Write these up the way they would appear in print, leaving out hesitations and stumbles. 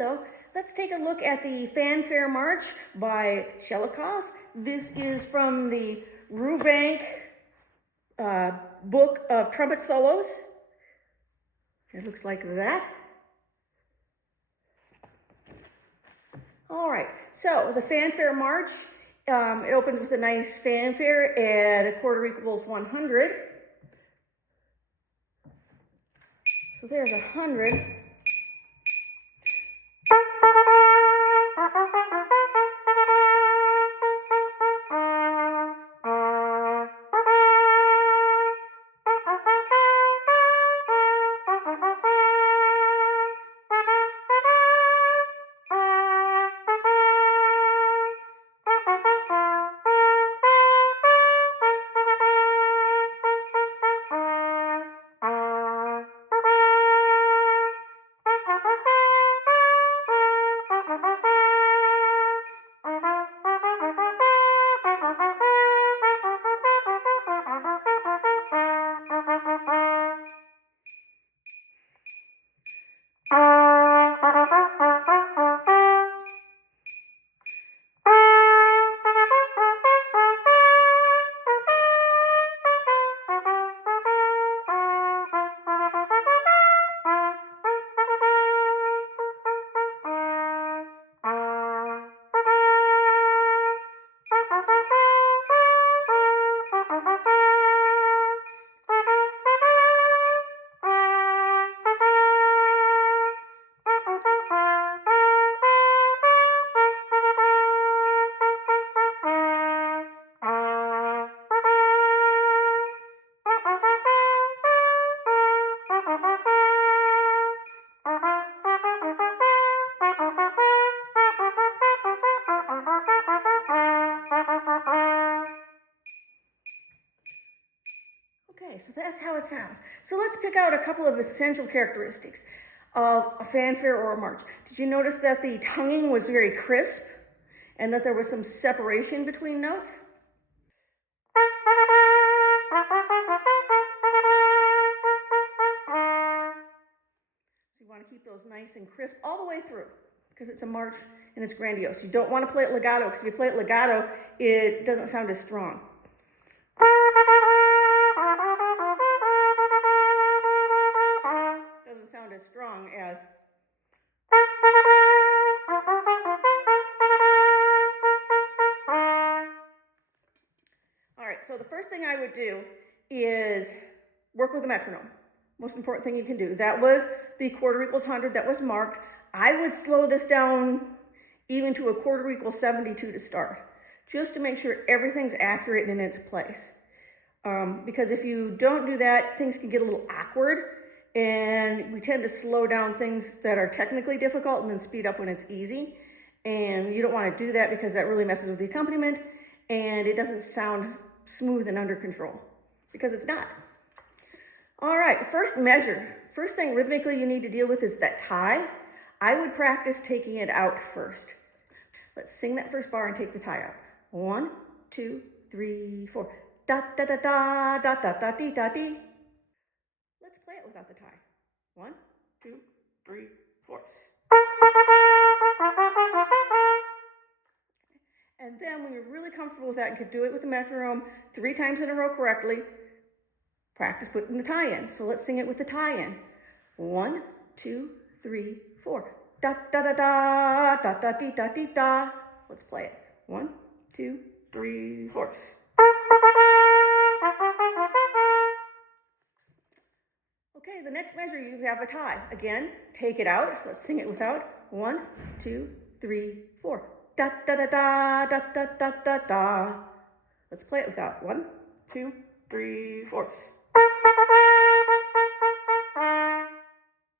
Hello, let's take a look at the Fanfare March by Shelukov. This is from the Rubank book of trumpet solos. It looks like that. All right, so the Fanfare March, it opens with a nice fanfare at a quarter equals 100. So there's 100. Okay, so that's how it sounds. So let's pick out a couple of essential characteristics of a fanfare or a march. Did you notice that the tonguing was very crisp and that there was some separation between notes? So you want to keep those nice and crisp all the way through because it's a march and it's grandiose. You don't want to play it legato because if you play it legato, it doesn't sound as strong. Sound as strong as all right, so the first thing I would do is work with a metronome. Most important thing you can do. That was the quarter equals 100 that was marked. I would slow this down even to a quarter equals 72 to start, just to make sure everything's accurate and in its place. Because if you don't do that, things can get a little awkward. And we tend to slow down things that are technically difficult and then speed up when it's easy. And you don't want to do that because that really messes with the accompaniment and it doesn't sound smooth and under control because it's not. All right, first measure. First thing rhythmically you need to deal with is that tie. I would practice taking it out first. Let's sing that first bar and take the tie out. 1, 2, 3, 4. Da da da da da da da dee da dee. Let's play it without the tie. 1, 2, 3, 4. And then when you're really comfortable with that and can do it with the metronome 3 times in a row correctly, practice putting the tie in. So let's sing it with the tie in. 1, 2, 3, 4. Da da da da da da dee da dee da. Let's play it. 1, 2, 3, 4. Okay, the next measure you have a tie. Again, take it out. Let's sing it without. 1, 2, 3, 4. Da da da da da da da da da. Let's play it without. 1, 2, 3, 4.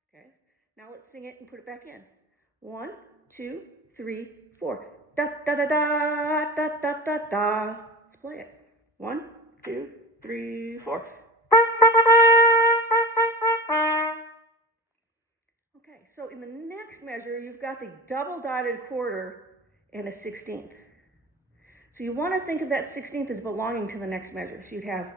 Okay, now let's sing it and put it back in. 1, 2, 3, 4. Da da da da da da da da. Let's play it. 1, 2, 3, 4. Okay, so in the next measure, you've got the double dotted quarter and a 16th. So you want to think of that 16th as belonging to the next measure. So you'd have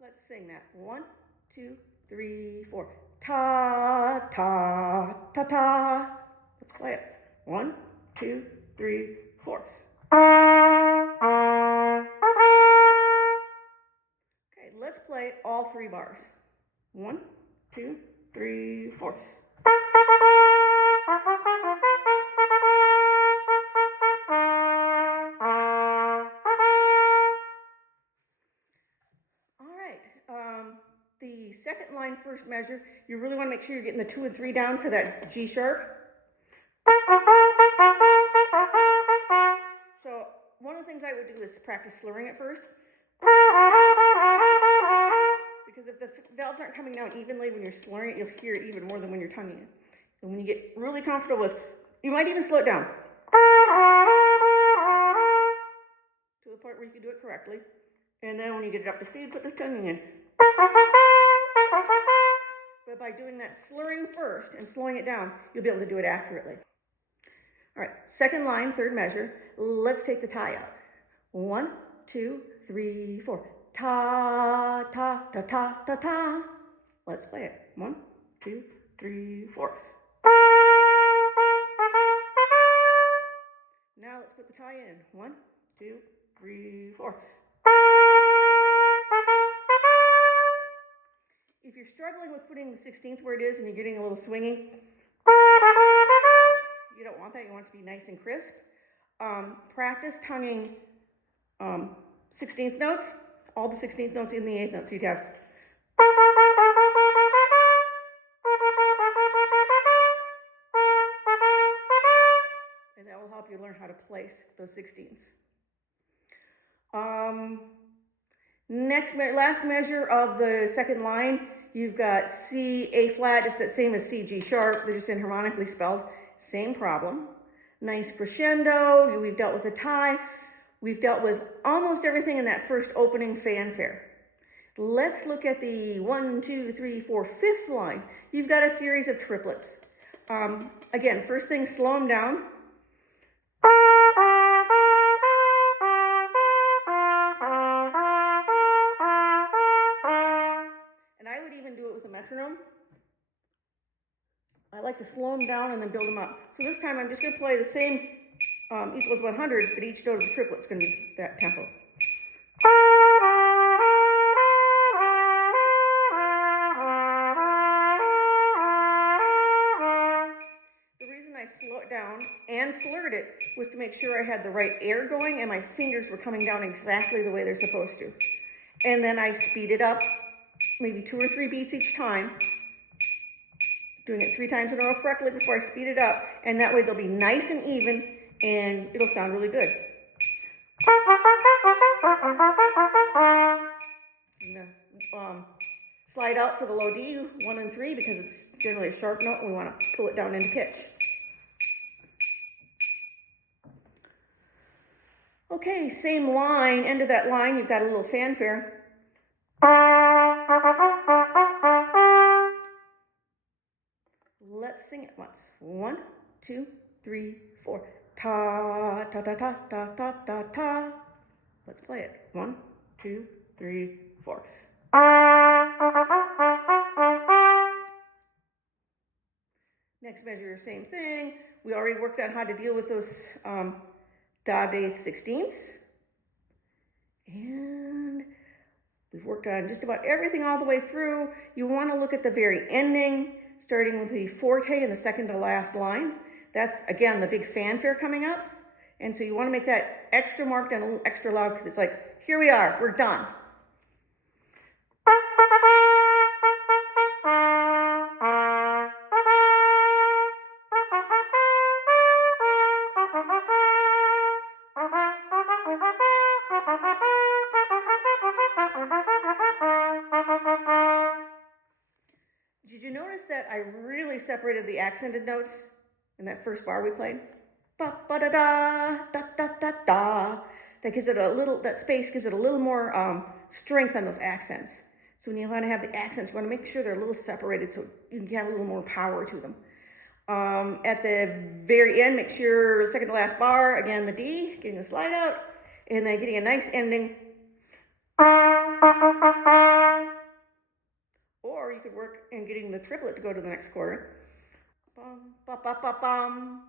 let's sing that. 1, 2, 3, 4. Ta, ta, ta, ta. Let's play it. 1, 2, 3, 4. Okay, let's play all 3 bars. 1, 2, 3, 4. The second line first measure, you really want to make sure you're getting the 2 and 3 down for that G sharp. So one of the things I would do is practice slurring it first. Because if the valves aren't coming down evenly when you're slurring it, you'll hear it even more than when you're tonguing it. And when you get really comfortable with, you might even slow it down to the point where you can do it correctly. And then when you get it up to speed, put the tonguing in. But by doing that slurring first and slowing it down, you'll be able to do it accurately. All right, second line, third measure. Let's take the tie out. 1, 2, 3, 4. Ta, ta, ta, ta, ta, ta. Let's play it. 1, 2, 3, 4. Now let's put the tie in. 1, 2, 3, 4. If you're struggling with putting the 16th where it is and you're getting a little swingy, you don't want that. You want it to be nice and crisp. Practice tonguing 16th notes, all the 16th notes in the 8th notes. You'd have and that will help you learn how to place those 16ths. Last measure of the second line, you've got C, A flat. It's the same as C, G sharp. They're just inharmonically spelled. Same problem. Nice crescendo. We've dealt with the tie. We've dealt with almost everything in that first opening fanfare. Let's look at the 1, 2, 3, 4, 5th line. You've got a series of triplets. Again, first thing, slow them down. Metronome. I like to slow them down and then build them up. So this time I'm just going to play the same equals 100, but each note of the triplet's going to be that tempo. The reason I slow it down and slurred it was to make sure I had the right air going and my fingers were coming down exactly the way they're supposed to. And then I speed it up, maybe 2 or 3 beats each time, doing it 3 times in a row correctly before I speed it up, and that way they'll be nice and even, and it'll sound really good. Slide out for the low D, 1 and 3, because it's generally a sharp note, and we want to pull it down into pitch. Okay, same line, end of that line, you've got a little fanfare. Let's sing it once. 1, 2, 3, 4. Ta, ta, ta, ta, ta, ta, ta, ta. Let's play it. 1, 2, 3, 4. Next measure, same thing. We already worked out how to deal with those da-eighth 16ths. And we've worked on just about everything all the way through. You want to look at the very ending, starting with the forte in the second to last line. That's, again, the big fanfare coming up. And so you want to make that extra marked and a little extra loud because it's like, here we are, we're done. Did you notice that I really separated the accented notes in that first bar we played? Ba ba da da da da da da. That gives it a little. That space gives it a little more strength on those accents. So when you want to have the accents, you want to make sure they're a little separated so you can have a little more power to them. At the very end, make sure second to last bar again the D, getting the slide out, and then getting a nice ending. Or you could work in getting the triplet to go to the next quarter. Bum, ba, ba, ba, bum.